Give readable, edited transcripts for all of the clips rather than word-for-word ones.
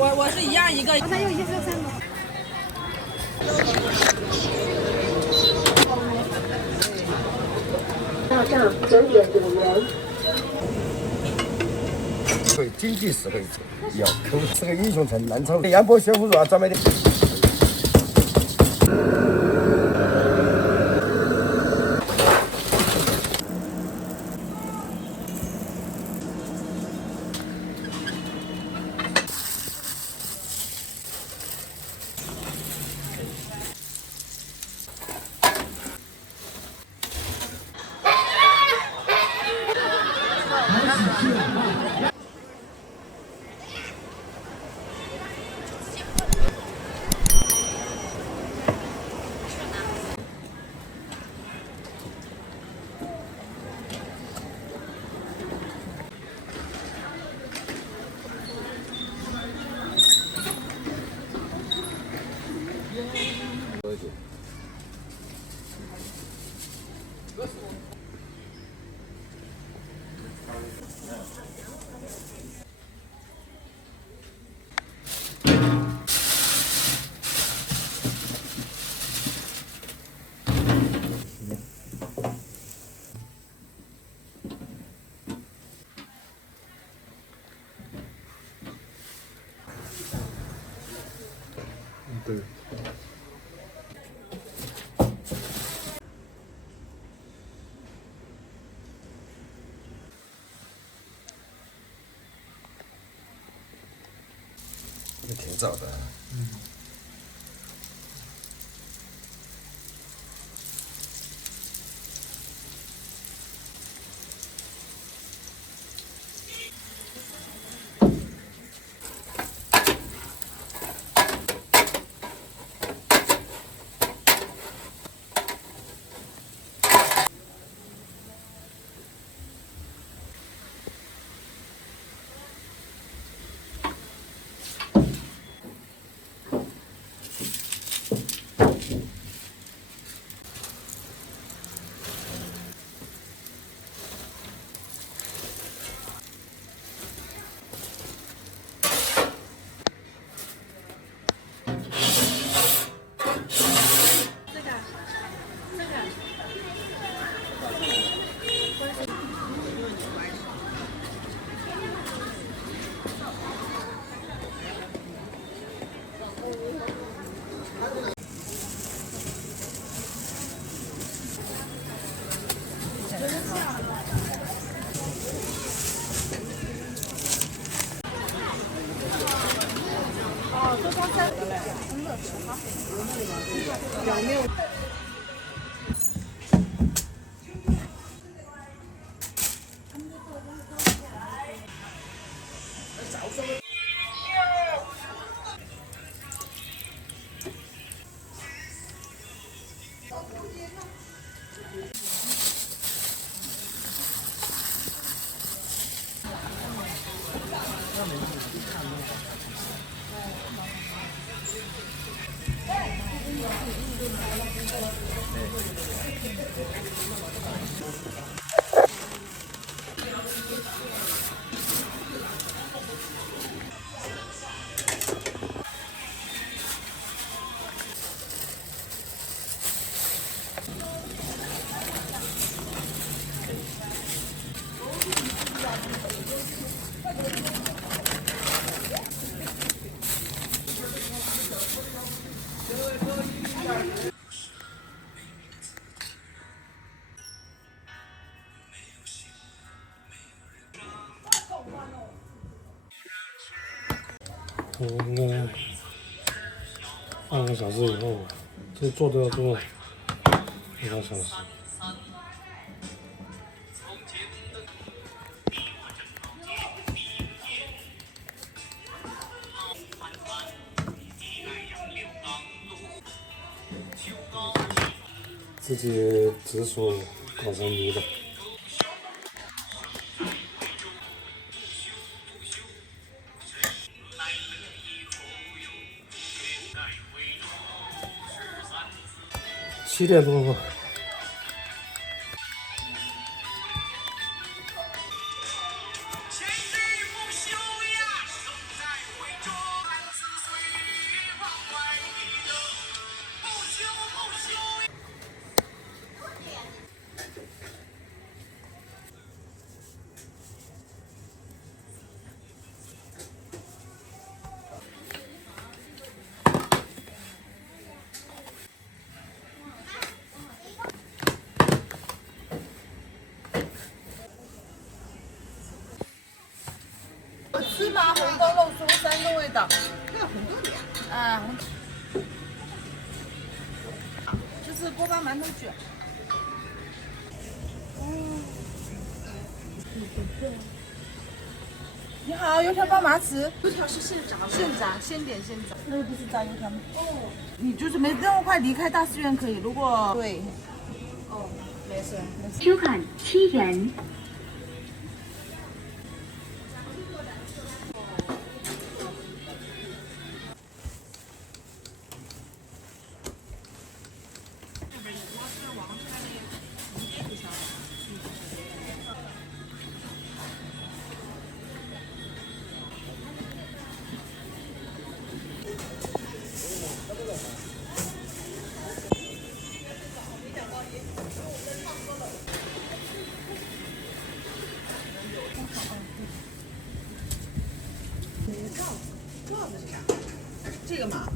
我是一样一个。刚才有133吗？到账9.5元。会经济适合要口是个英雄城，南昌杨波小虎肉啊，专卖店。对。也挺早的。应该半个小时以后，这做都要做1个小时。自己直属搞成泥的。7点多吧。红豆肉松3种味道。还有红豆的呀？啊，就是锅巴馒头卷。你好，油条包麻糍。油条是现炸吗？现炸，现点现炸。那个不是炸油条吗？哦。你就是没这么快离开大寺院可以，如果对。哦，没事。收款7元。这个嘛。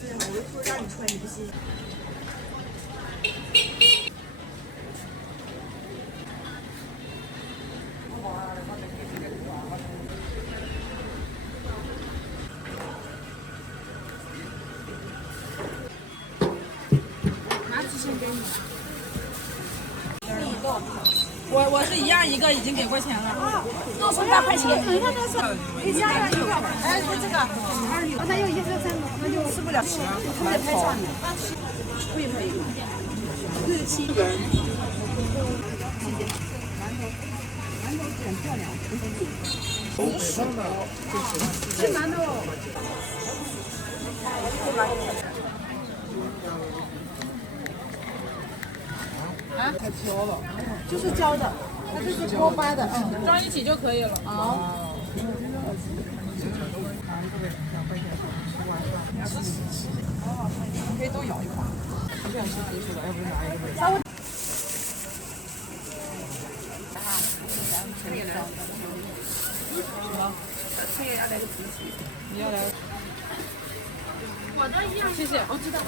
对呀，我就说让你穿，你不信。麻糍先给你。我是一样一个，已经给过钱了。肉松8块钱。等一下再说。可以加一个。哎，这个。刚才有1色3种，那就吃不了吃。他得拍照呢。可以。67元。谢谢。馒头很漂亮。是馒头。啊，太挑了，就是焦的，它这是锅巴的，装一起就可以了。好。可以都舀一块，这样是合适的，要不拿一个。稍微。什么？这个要来个橘子。你要来？我的一样。谢谢，我知道。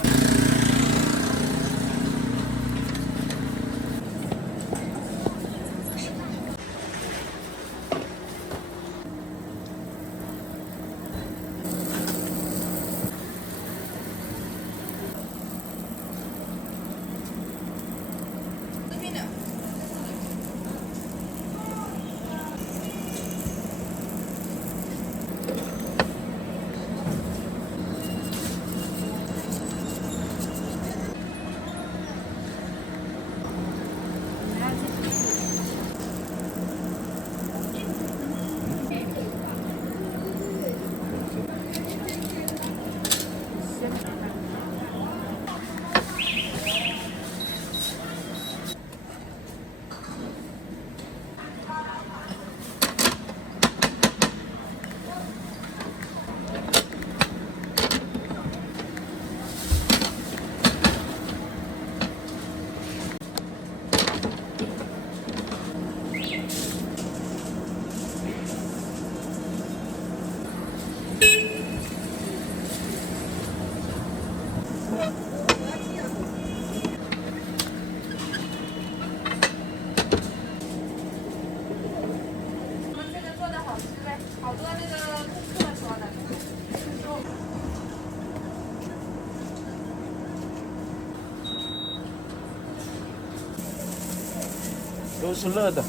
都是热的。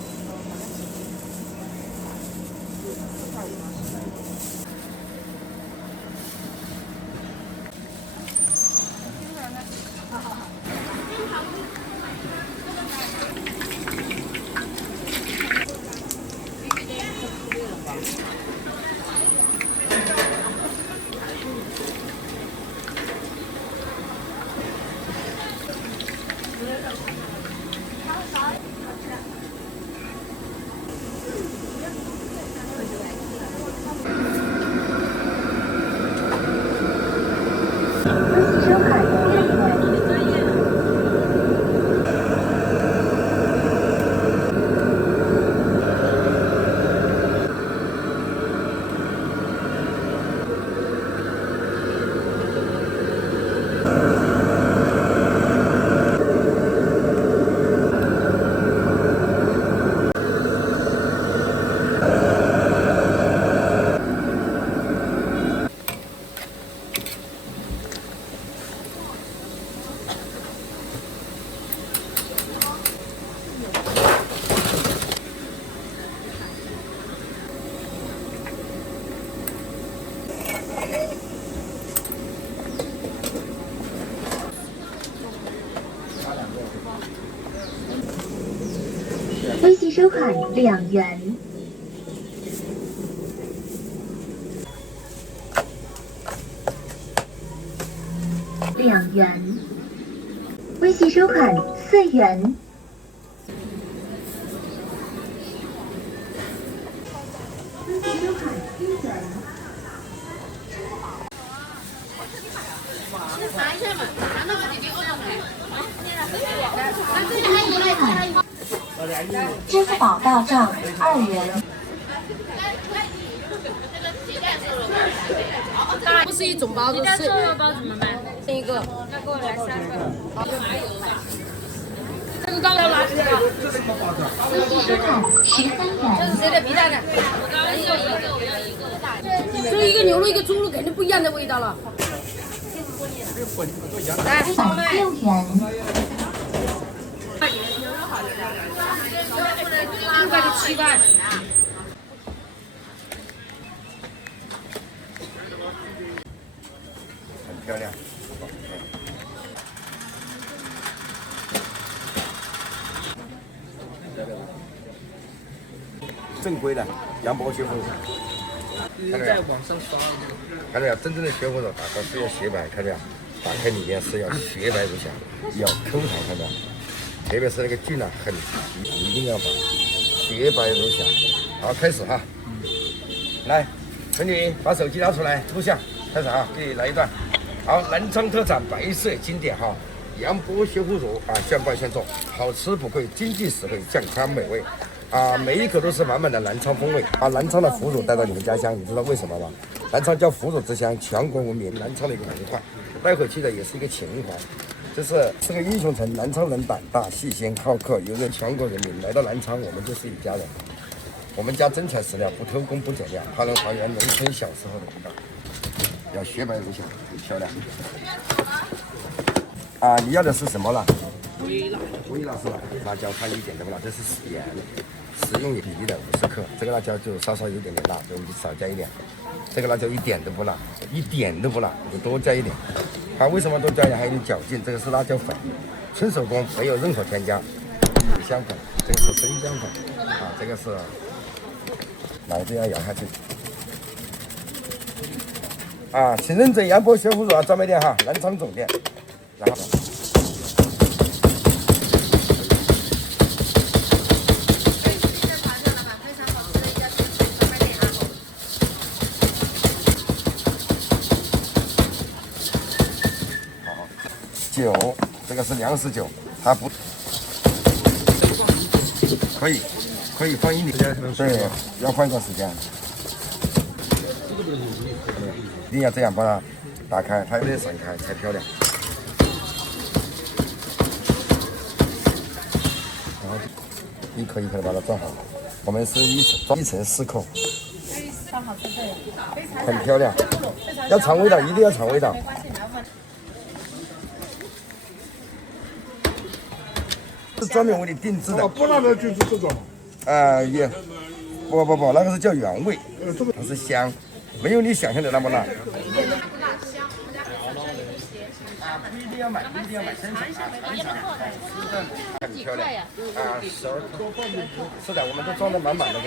微信收款2元。2元。微信收款4元。微信收款1元。支付宝到账2元。不是一种包子，是包怎么办？一个。那给我来3个。这个刚刚拿起来。微信收款13元。谁的皮蛋呢？我刚刚要一个，我要一个。这一个牛肉一个猪肉肯定不一样的味道了。来160元。 6块7块。很漂亮。正规的杨伯学红肉，看到没有？看到没有？真正的学红肉，打开是要雪白，看到没有？打开里面是要雪白如霞，要口弹，看到没有？特别是那个菌啊，很皮，一定要把雪白如霞。好，开始哈。来，美女把手机拿出来录像，开始哈，给你来一段。好，南昌特产白色经典哈，杨波雪虎乳啊，现拌现做，好吃不贵，经济实惠，健康美味。啊，每一口都是满满的南昌风味啊！南昌的腐乳带到你们家乡，你知道为什么吗？南昌叫腐乳之乡，全国闻名，南昌的一个文化，带回去的也是一个情怀。是个英雄城，南昌人胆大、细心、好客，有着全国人民来到南昌，我们就是一家人。我们家真材实料，不偷工不减料，还能还原农村小时候的味道，要雪白如霞，漂亮。啊，你要的是什么辣？微辣是吧？辣椒它一点都不辣，这是盐，食用比例的50克。这个辣椒就稍稍有点辣，所以我们就少加一点。这个辣椒一点都不辣，一点都不辣，就多加一点。它为什么多加一点？还有点嚼劲。这个是辣椒粉，纯手工，没有任何添加。五香粉，这个是生姜粉，啊，这个是，来这样摇下去。啊，请认准杨波学虎乳啊专卖店哈，南昌总店。然后。酒，这个是粮食酒，它不可以放1年，对，要放一段时间，一定要这样把它打开，它有点散开才漂亮。然后一颗一颗的把它装好，我们是一层4扣，很漂亮，要尝味道，一定要尝味道。是专门为你定制的。不辣的就是这种。也，不，那个是叫原味，它是香，没有你想象的那么辣。不一定要买，不一定要买生产，很漂亮。12克。是的，我们都装的满满的。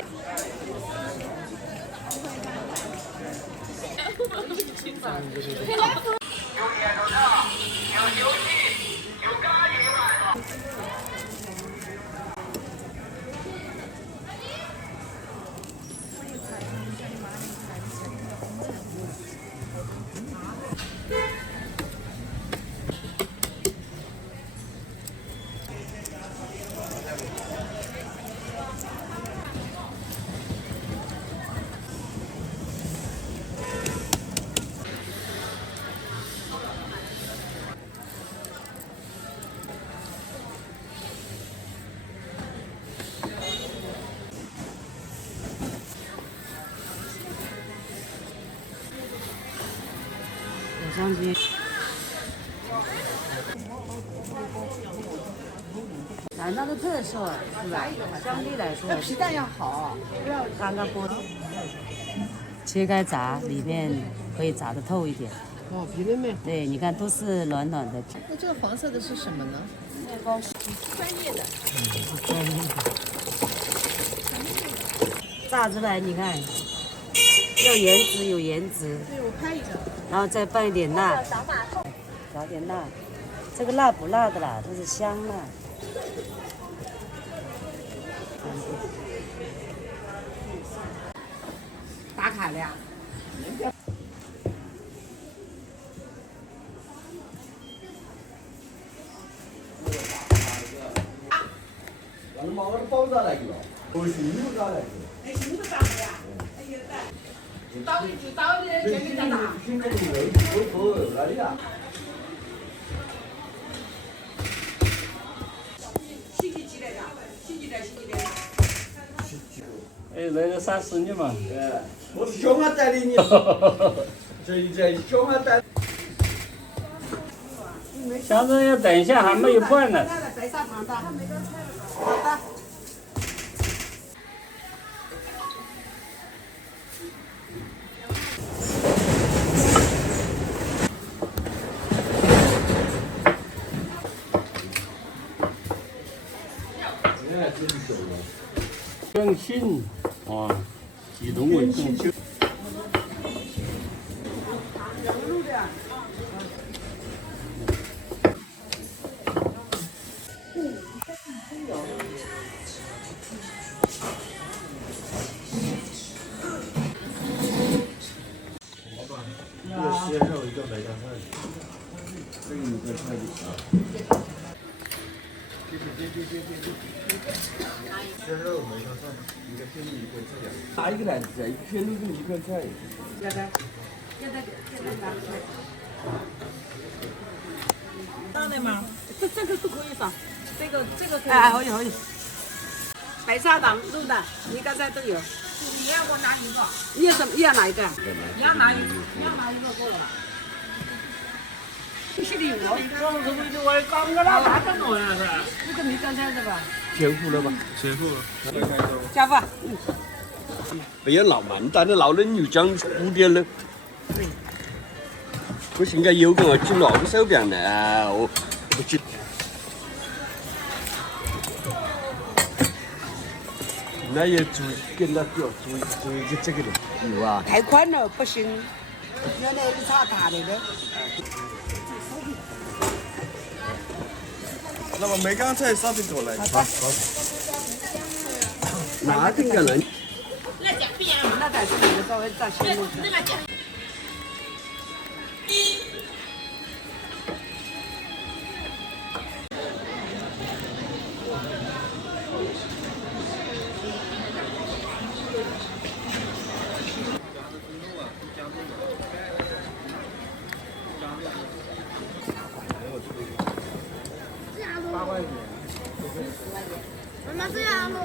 相机。南昌的特色是吧？相对来说，皮蛋要好，不要刚刚剥。切开炸，里面可以炸得透一点。哦，皮嫩面。对，你看都是软软的。那这个黄色的是什么呢？高兴。专业的。炸出来你看，要颜值有颜值。对，我拍一个。然后再拌一点辣。撒点辣，这个辣不辣的啦，这是香辣。打卡了呀。包咋来个？我是牛咋来个？哎，新都咋的呀？哎呀，就倒的，全给它打。现在就不那里啊。星期几来的？星期几？哎，来了30年嘛。哎，我是小马带的你。这小马带。现在要等一下，还没有拌呢。白砂糖的。好的。更新啊，启动为更新。一个鲜肉，一个梅干菜。这个你再看一下。鲜肉梅干菜，一个鲜肉一个菜。哪一个来着？一个鲜肉跟一个菜。放的吗？这个都可以放，这个可以。哎，可以。白砂糖、肉的、米干菜都有。你要给我拿一个。你要哪一个？你要拿一个够了吧？必须得有哦。这不就我刚个那这么样是？这个米干菜是吧？全糊了吧？全部了。加饭。不要闹慢蛋的，闹了你就讲糊点了。对。不是应该有个我紧那个手柄呢？哦，不紧。那也注意跟那表注意这个的，有啊。太宽了不行，原来是差大的的。那么梅干菜稍微多来。好。那更可能。那但是那个稍微炸鲜了。妈妈这样弄。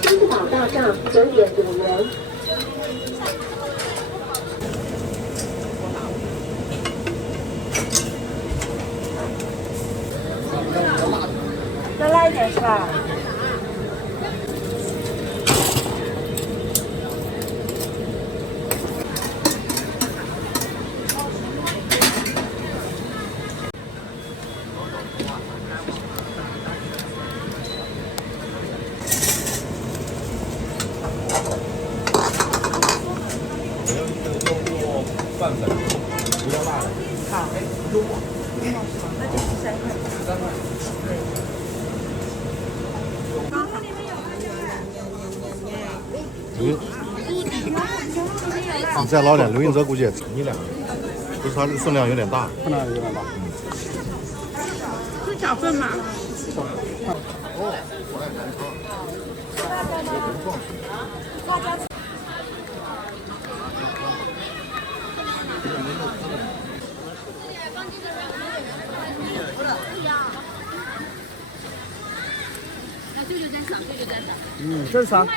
珍宝大账9.5元。再辣一点是吧？拌粉，不要辣的。好，那就13块。13块。再捞点，刘云泽估计也你两个，就是它的分量有点大。分量有点大。是小份吗？这是啥？对。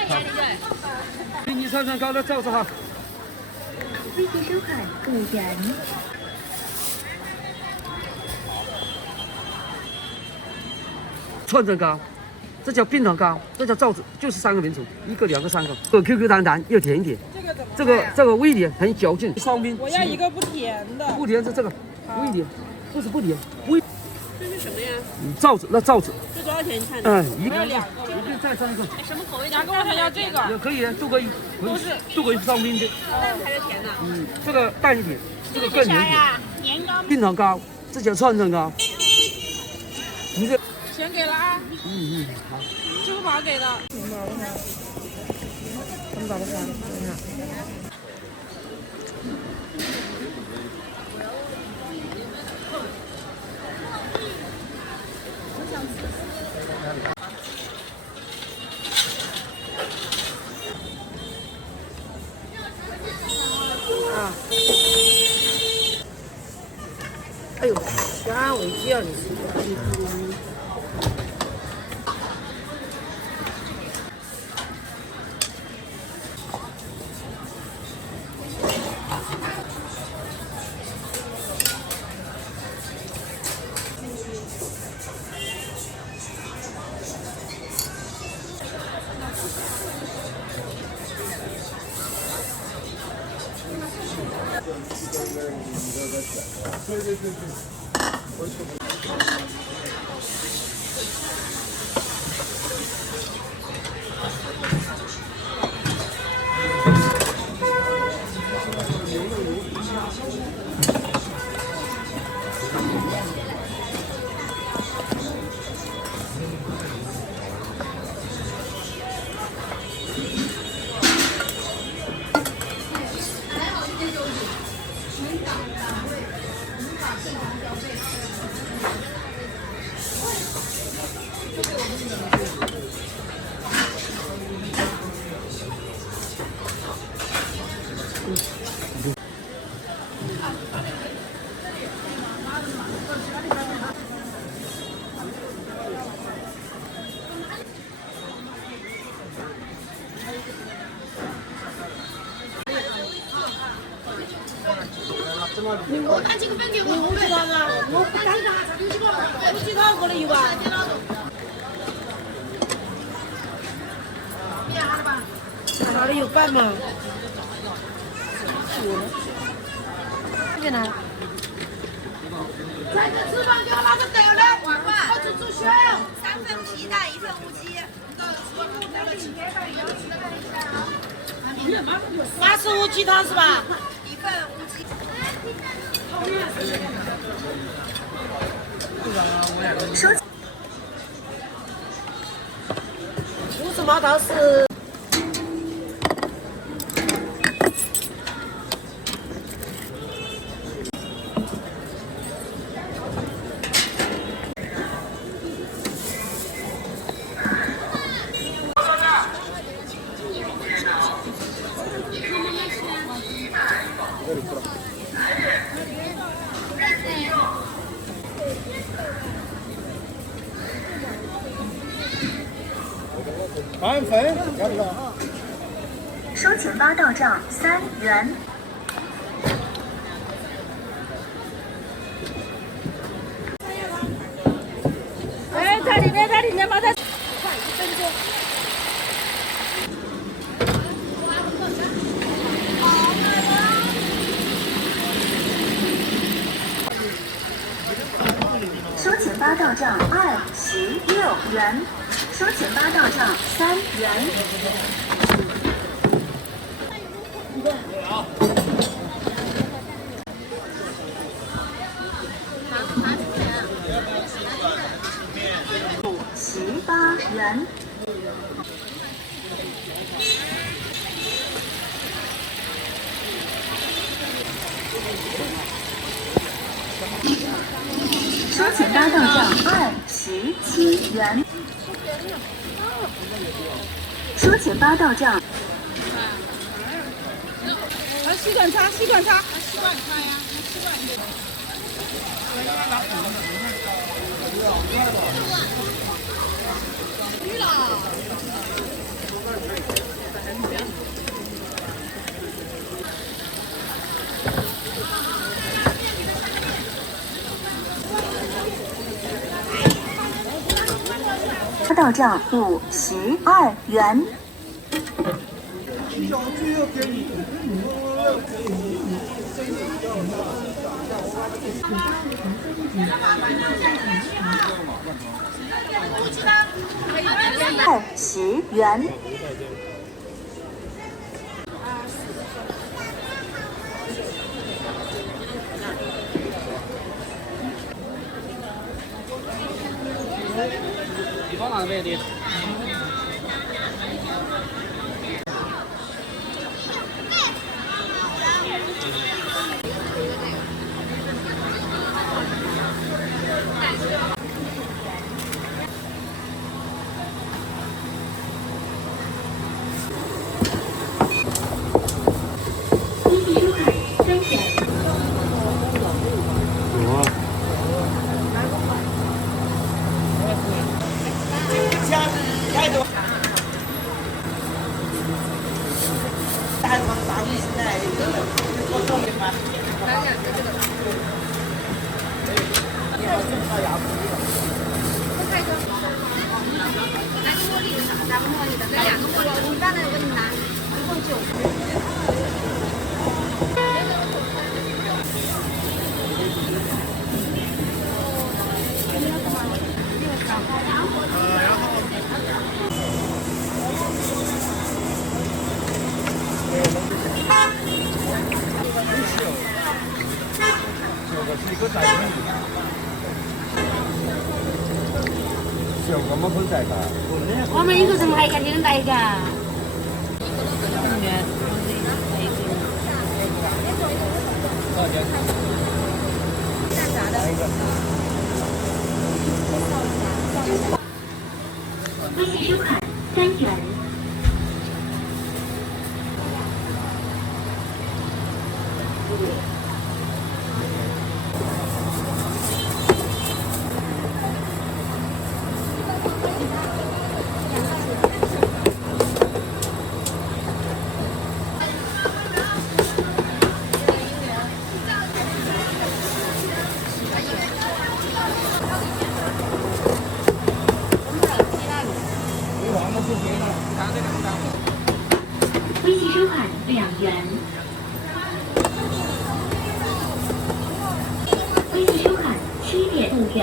串串糕的罩子哈。微信收款5元。串串糕，这叫冰糖糕，这叫罩子，就是3个民族，1个、2个、3个，这个 QQ 弹弹又甜一点。这个微甜很嚼劲，双冰。我要一个不甜的。不甜是这个，微甜，不是不甜，微。这是什么呀？罩子，那罩子。这多少钱？你看。一个2个，一个再3个。什么口味的2个我想要这个。也可以，都可以，都可以双冰的。淡还是甜的？这个淡一点，这个更甜一点。年糕。冰糖糕，这叫串串糕。你这。钱给了啊。好。支付宝给的。哎呦，安慰剂啊！你是。我拿几个粉给我，5几套啊！我不干啥，5几套，5几套过来1万。哪里有办吗？这个呢？在这吃饭给我拿个豆的，我去煮血。3份皮蛋，1份乌鸡。 85鸡汤是吧？1份乌鸡。50毛到10。满分，要不要？收钱包到账3元。哎，在里面把它快1分钟。收钱包到账26元。收钱包到账3元。18元。收钱包到账27元。收钱包到账。吸管插，吸管插。吸管插呀，吸管。绿了。道账52元。20元。你放哪边的？有啊。我们一个人来一个，你们来一个。微信收款3元。微信收款2元。微信收款7.5元。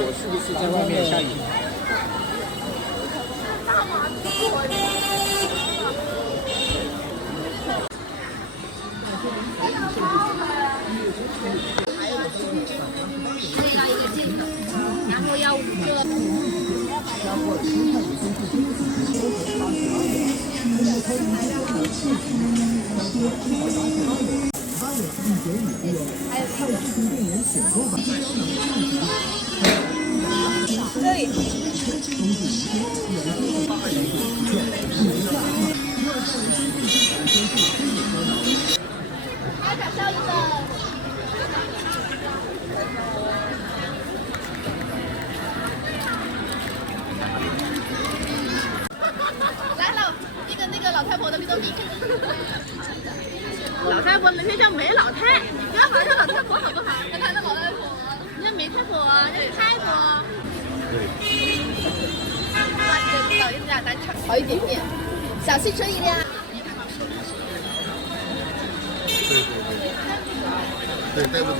我是不是在外面下雨？然后要5个。来了，那个老太婆的那个米。老太婆，人家叫梅老太，你不要管她老太婆好不好？那她的老太婆，人家梅太婆啊，人家太婆。哇，这个老爷子俩咱好一点点，小汽车一辆。对，带不走。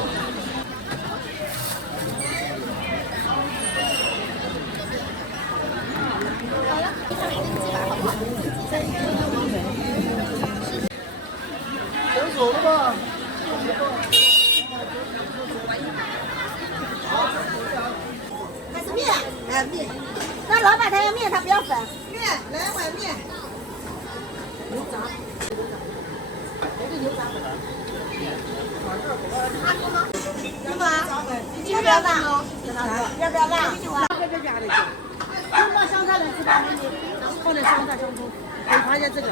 好了，一下来一个几把好不好？走了吧？还是面？哎，面。那老板他要面，他不要粉。面，来碗面。牛杂。来个牛杂粉。要不要辣？要不要辣？别加的。葱爆香菜能吃吧？放点香菜、香葱。你发现这个？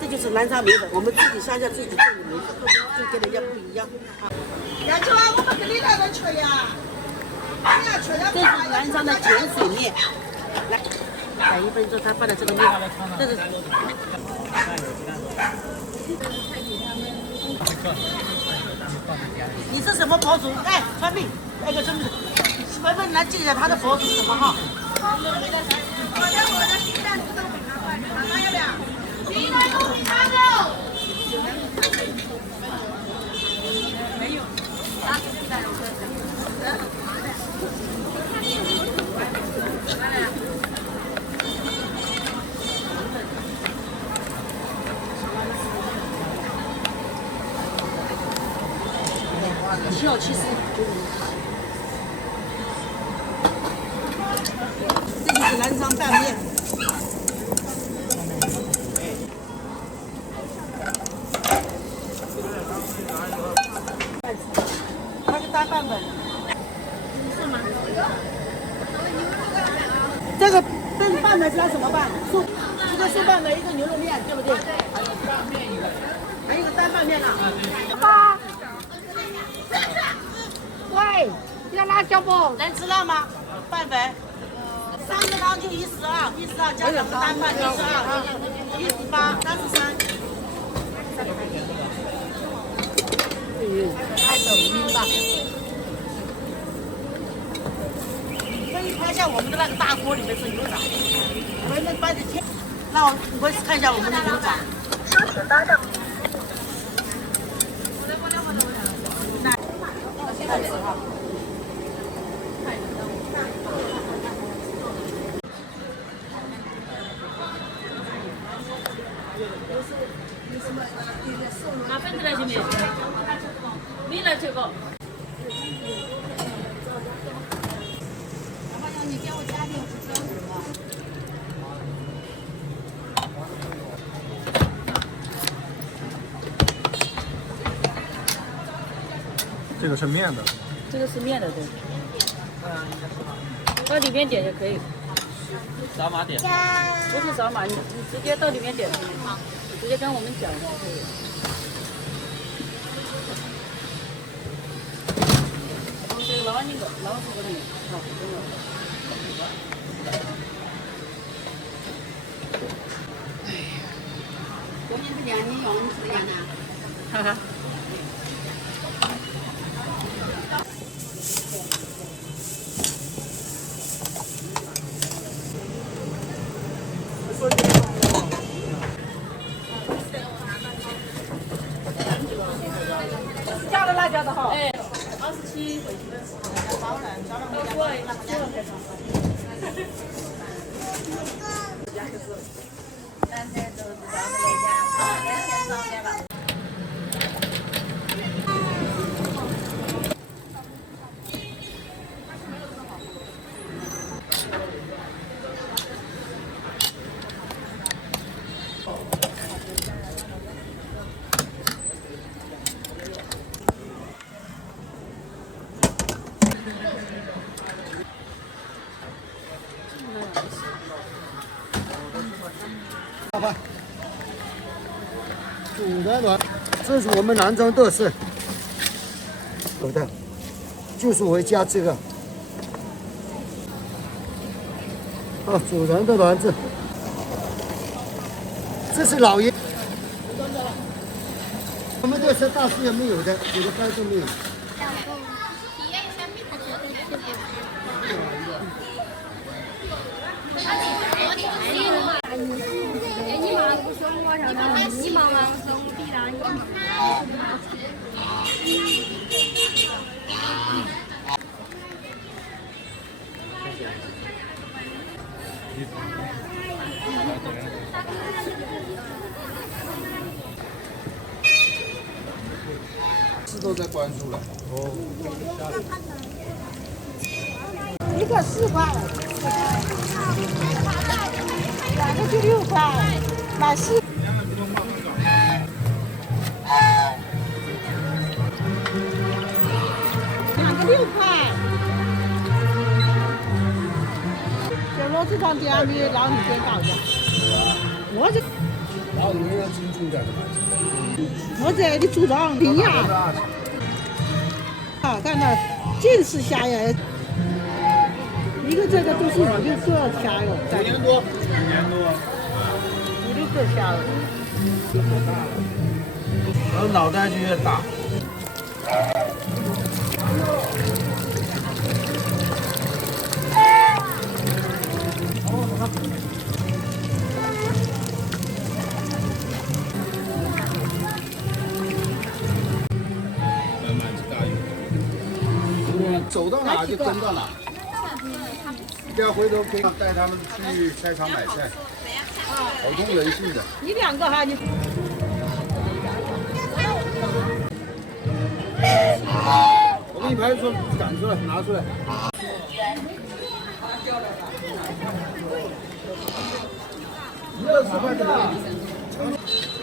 这就是南昌米粉，我们自己乡下自己种的米粉，就跟人家不一样。杨秋啊，我们肯定来能吃呀。这是南昌的碱水面，来，摆1分钟，他放的这个面，这是。你是什么博主？哎，川妹，那个真是，问问来记一下他的博主什么号？我的新蛋自动品牌，妈妈要不要？新蛋自动品牌肉。没有。需要70。这就是南昌拌面。它是大拌粉。是吗？这个拌粉加什么拌？素，一个素拌粉，一个牛肉面，对不对？还有拌面一个。还有一个单拌面呢。爸。喂，要辣椒不？能吃辣吗？拌粉，3个汤就112，112加2个单拌92，118，33。拍抖音吧。可以拍一下我们的那个大锅里面是牛杂，我们搬着天。那我看一下我们的牛杂。收钱报到。麻烦你来这边，没来这个。你给我加点胡椒油啊。这个是面的。这个是面的，对。到里面点就可以。扫码点。不是扫码，你直接到里面点，直接跟我们讲就可以。这个老那个老是个那个，好，真的。哎呀，我你不讲，你用你是讲呢？哈哈。加了辣椒的哈。哎，27回去的。当然，到过了才上。好吧，煮的软，这是我们南昌特色，有的，就是我加这个，煮人的丸子，这是老爷，我们这是大师也没有的，有的班都没有。体验一下面的绝对是不都在关注了。哦。一个4块，两个就6块，买4。2个6块。小螺丝厂店里老女先到的，老女人进驻在这买。我这里组长林呀，啊，看那尽是虾呀，一个这个都是5、6个虾哟5年多，5年多，5、6个虾了，然后脑袋就越大。走到哪就跟到哪，这样回头可以带他们去菜场买菜，好通人性的。你2个哈你。我给你排出赶出来，拿出来。20块的。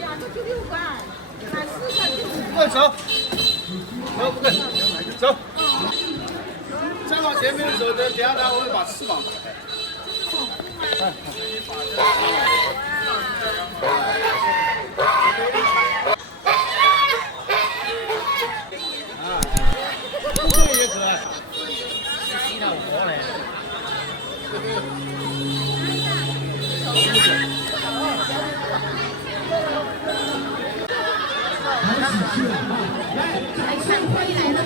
2个就6块，买4个就5块。走，不对，走。再往前面的走，等下他会把翅膀打开。啊，这个也可爱。洗脑活嘞。欢迎来了。